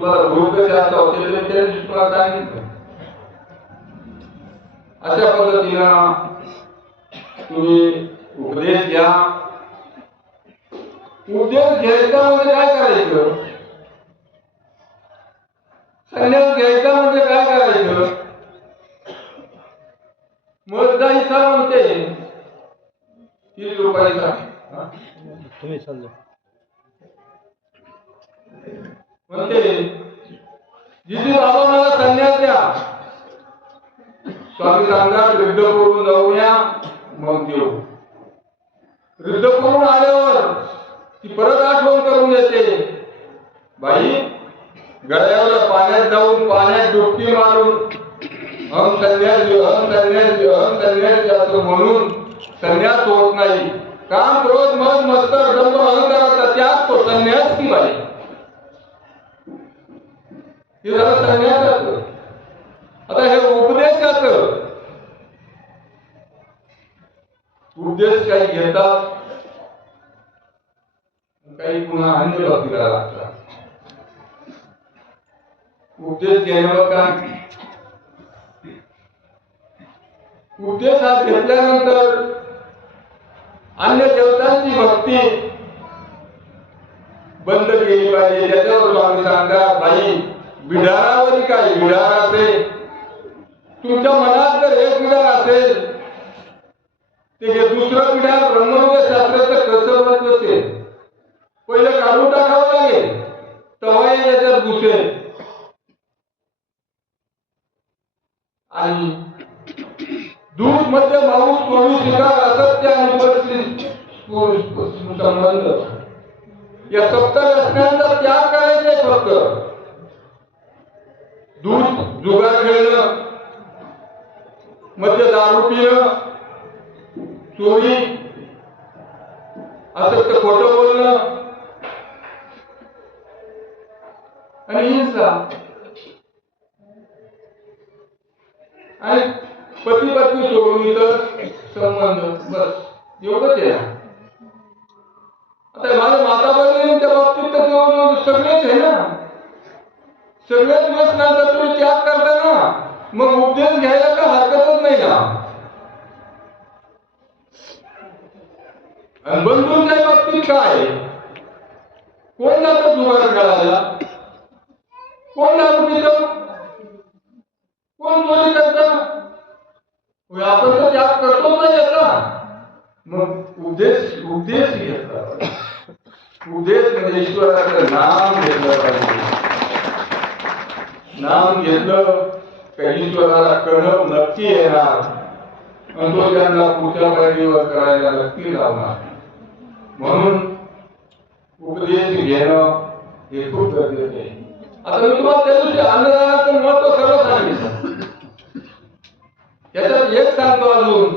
तुम्हाला गुरु कसे असता होते ते तुम्हाला सांगितलं. अशा पद्धतीनं तुम्ही उपदेश घ्या. उपदेश घ्यायचा म्हणजे काय करायचं, संन्यास घ्यायचा म्हणजे काय करायचं. मग हिस्सा म्हणते 30 रुपयाचा तुम्ही समजा म्हणते जिथे बाबा मला संन्यास द्या. स्वामी सांगतात युद्ध करून जाऊया मग देऊ. युद्ध करून आल्यावर ती परत आठवण करून देते, बाई गळ्यावर पाण्यात जाऊन पाण्यात डुबकी मारून हम संन्यास हम संन्यास हम संन्यास असं म्हणून संन्यास होत नाही. काम क्रोध मद मत्सर दंभ अहंकाराचा त्याग तो संन्यास की बाई. हे झालं संन्यासाचं. आता हे उपदेशाचं. उपदेश काही घेतात, काही पुन्हा अन्य भक्तीला लागतात. उपदेश घेण्यावर काय, उपदेश हा घेतल्यानंतर अन्य देवतांची भक्ती बंद केली पाहिजे. त्याच्यावर स्वामी सांगतात, बाई बिडारावरी काय बिडार असेल, तुमच्या मनात जर एक बिडार असेल ते हे दुसरं बिडार ब्रह्मविद्या शास्त्राचं कसं महत्व असेल, पहिलं काढून टाकावं लागेल तेव्हा याच्यात घुसेल. आणि दूध मध्ये माऊस सोडू शिकार असत्य आणि संबंध या सप्त रचनांचा त्याग करायचे. फक्त दूध जुगार खेळणं, मद्य दारू पिणं, चोरी, असत्य खोटं बोलणं आणि हिंसा आणि पती पत्नी सोडून इतर संबंध, बस एवढंच आहे. आता माझ्या माता बहिणींच्या बाबतीत तर सगळेच आहे ना, सगळेच व्यसनाचा तुम्ही त्याग करता ना, मग उपदेश घ्यायला का हरकतच नाही ना. आणि बंधूंच्या बाबतीत काय, कोण जातं जुगार खेळायला, कोण दारू पितं, कोण चोरी करतं, आपण तर त्याग करतो नाही याचा. मग उपदेश उपदेश घेतला. उपदेश म्हणजे ईश्वराचं नाम घेतलं पाहिजे. नाम घेतलं का ईश्वराला कळव नक्की येणार आणि तो त्यांना पुढच्या पायरीवर करायला नक्की लावणार. म्हणून उपदेश घेणं हे खूप गरजेचं आहे. आता मी तुम्हाला त्या दिवशी अन्नदानाचं महत्व सर्व सांगितलं. याच्यात एक सांगतो अजून,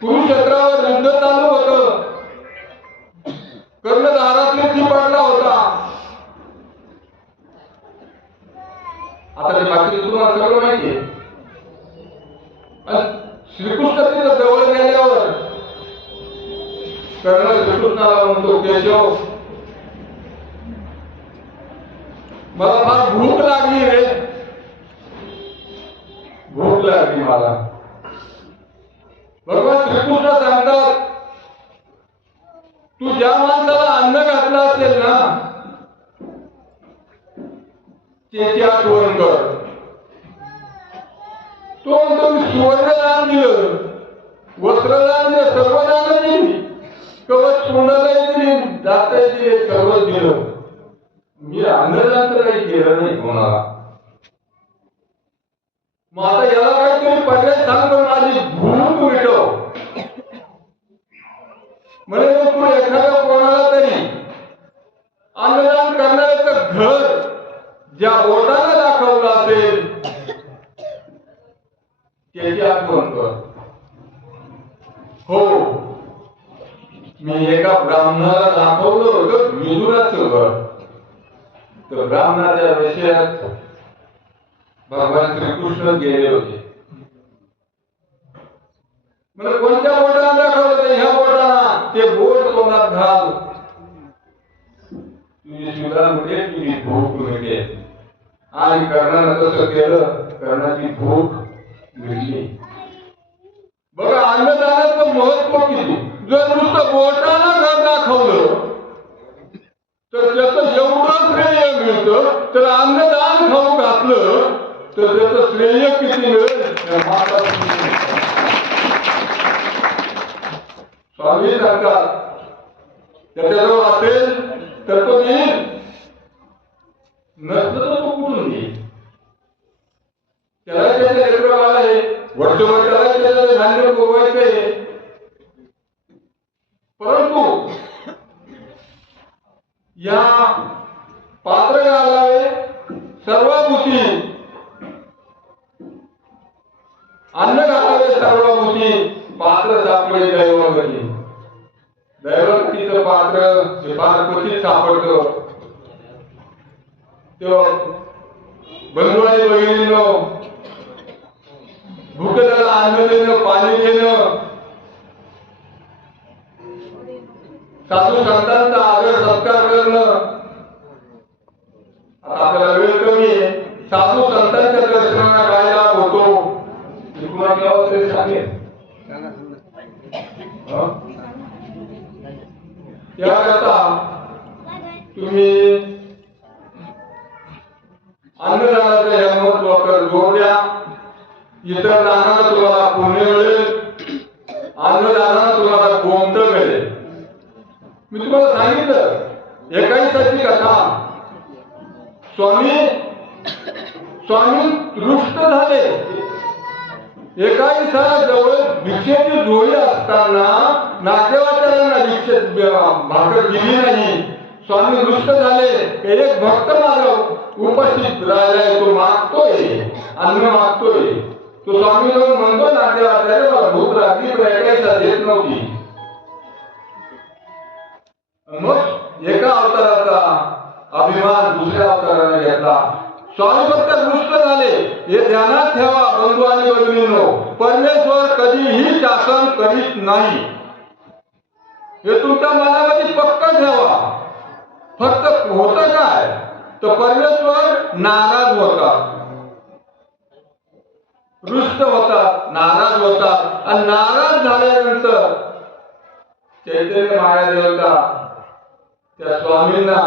कुरुक्षेत्रावर युद्ध चालू होतं, कर्णधारातून ती पडला होता. आता ते बाकी तुम्हाला सगळं माहिती आहे. श्रीकृष्ण तिथं जवळ गेल्यावर कर्ण श्रीकृष्णाला म्हणतो, केशव मला फार भूक लागली रे, भूक लागली मला. भगवान श्रीकृष्ण सांगतात, तू ज्या माणसाला अन्न घातलं असेल ना त्याची आठवण कर. तो म्हणतो मी सुवर्णदान दिलं, वस्त्रदान दिलं, सर्व दान दिली, कवच तोंडालाही दिली, दाताही दिले, सर्व दिलं, मी अन्नदान तर काही केलं नाही कोणाला. मग आता याला काहीतरी पर्याय सांग, माझी भूक मिटव. म्हणजे तू एखाद्या कोणाला तरी अन्नदान करणाऱ्याचं घर ज्या बोटाला दाखवलं असेल त्याची आठवण कर. हो, मी एका ब्राह्मणाला दाखवलं होतं विदुराचं घर. तर ब्राह्मणाच्या वेशात भगवान श्रीकृष्ण गेले होते. म्हणजे कोणत्या बोटाला दाखवलं, ह्या बोटाला, ते बोट तोंडात घाल. तुझी सुद्धा मिळेल, तुझी भूक मिळेल. आणि कर्णानं तसं केलं, कर्णाची भूक मिळली. बघा अन्नदानाचं महत्व किती. जर नुसतं बोटानं घर दाखवलं तर त्याचं एवढं श्रेय मिळतं, तर अन्नदान खाऊ घातलं तर त्याचं श्रेय किती मिळेल. स्वामी सांगतात त्याच्याजवळ असेल तर तो देईल, नसलं तर तो कुठून देईल. त्याला त्याचे लेकरं बाळ आहे, वर्षभर त्याला त्याचं धान्य पुरवायचंय. परंतु या पात्र घालावे सर्वभूती, अन्न घालावे सर्वभूती, पात्र सापडे दैवगती. दैवगतीचं पात्र हे फार क्वचित सापडतं. तो बंधुआई बहिणींनो, भूकेला अन्न देणं, पाणी देणं, साधू संतांचा आदर सत्कार करणं. आता आपल्याला वेळ कमी आहे. साधू संतांच्या दर्शनाला काय लाभ होतो ते तुम्हाला केव्हा तरी सांगेल. याकरता तुम्ही अन्नदानाचं हे महत्व जोर द्या. इतर दानाला तुम्हाला पुण्य मिळेल, अन्नदानाला तुम्हाला गोमत मिळेल. मी तुम्हाला सांगितलं एकाईसाची कथा. स्वामी रुष्ट झाले. एकाईसा जवळ भिक्षेची जोडी असताना नातेवाईकांना भिक्षे भाकर दिली नाही. स्वामी रुष्ट झाले. एक भक्त माधव उपस्थित राहिलाय, तो मागतोय, अन्न मागतोय. तो स्वामी जाऊन म्हणतो नातेवाईकांना मला भूक लागली, पण एकाईसा देत नव्हती. मग एका अवताराचा अभिमान दुसऱ्या अवताराने घेतला. स्वामी फक्त रुष्ट झाले. हे ध्यानात ठेवा बंधू आणि भगिनींनो, परमेश्वर कधीही शासन करीत नाही. हे तुमच्या मनामध्ये पक्क ठेवा. फक्त होतं काय तर परमेश्वर नाराज होतात, रुष्ट होतात, नाराज होतात. आणि नाराज झाल्यानंतर चैतन्य महादेवता त्या स्वामींना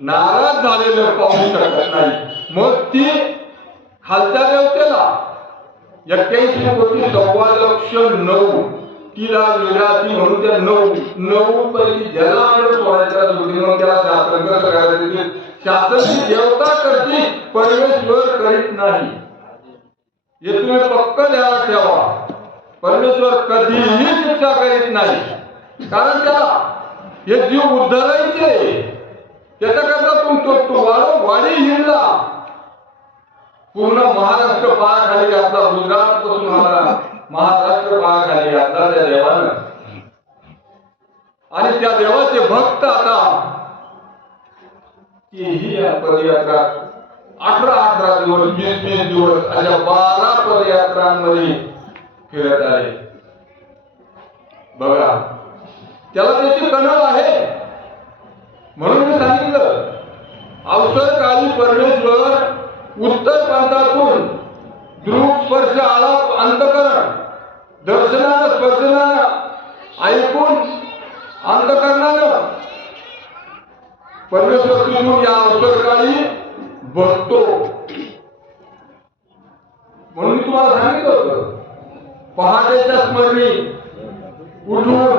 नाराज झालेलं पाहू शकत नाही. मग ती खालच्या देवतेला 81,9,9 तिला विराती म्हणून त्या 9 पैकी ज्याला सोडायच्या मग त्याला शासन कसं करायचं. शासन देवता करते, परमेश्वर करीत नाही. हे तुम्ही पक्क ध्यानात ठेवा. परमेश्वर कधीही शिक्षा करीत नाही. कारण त्याला हे जीव उद्धारायचे. त्याच्याकरता तो वाडी हिंडला. पूर्ण महाराष्ट्र पायाखाली घातला. गुजरात पासून महाराष्ट्र पायाखाली घातला त्या देवानं. आणि त्या देवाचे भक्त आता ही पदयात्रा 18 दिवस 20 दिवस अशा 12 पदयात्रांमध्ये फिरत आहे. बघा त्याला त्याची कणव आहे. म्हणून मी सांगितलं अवसर काळी परमेश्वर उत्तर पंथातून ध्रुव स्पर्श आलाप अंतकरण दर्शनानं स्पर्शनानं ऐकून अंतकरणानं परमेश्वर तिथून या अवसर काळी बघतो. म्हणून मी तुम्हाला सांगितलं होतं पहाटेच्या स्मरणी उठून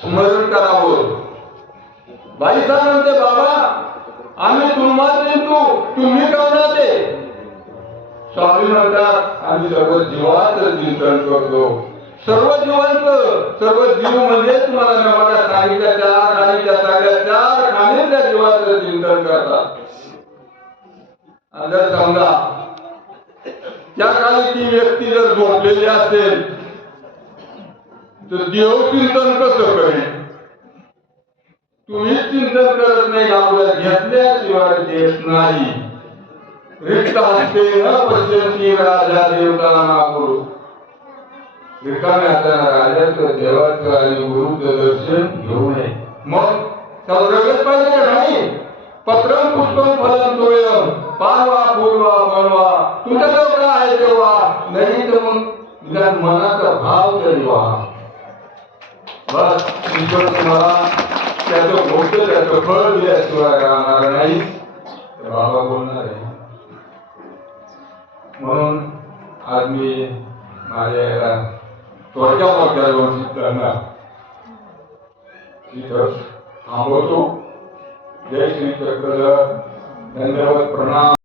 स्मरण करावं. बाई साहेब म्हणते बाबा आम्ही तुम्हाला देतो, तुम्ही कवनाते. स्वामी म्हणतात आम्ही सर्व जीवाचं चिंतन करतो. सर्व जीवांचं, सर्व जीव म्हणजे तुम्हाला नवाला सांगितल्या 4 आणि त्या सगळ्या 4 खाणीतल्या जीवाचं चिंतन करतात. आणि जर समजा त्या काळी ती व्यक्ती जर झोपलेली असेल तर देवचिंतन कसं करेल. तुम्ही चिंतन करत नाही, आपल्या घेतल्याशिवाय देत नाही. रिक्त हस्ते न पश्यंती राजा देवता ना गुरु. रिकाम्या हाताने राजाचं देवाचं आणि गुरुचं दर्शन घेऊ नये. मग त्याला रगत पाहिजे का नाही? पत्रम पुष्पम फलम तोयम पानवा फुलवा फळवा तुमच्याजवळ काय आहे तेव्हा, नाही तर मग निदान मनाचा भाव तरी व्हा. बस ईश्वर तुम्हाला त्याचं भोग त्याचं फळ दिल्याशिवाय राहणार नाही. बाबा बोलणार आहे. म्हणून आज मी माझ्या थोडक्यात करणार इथं थांबवतो. जय श्री चक्रधर. धन्यवाद. प्रणाम.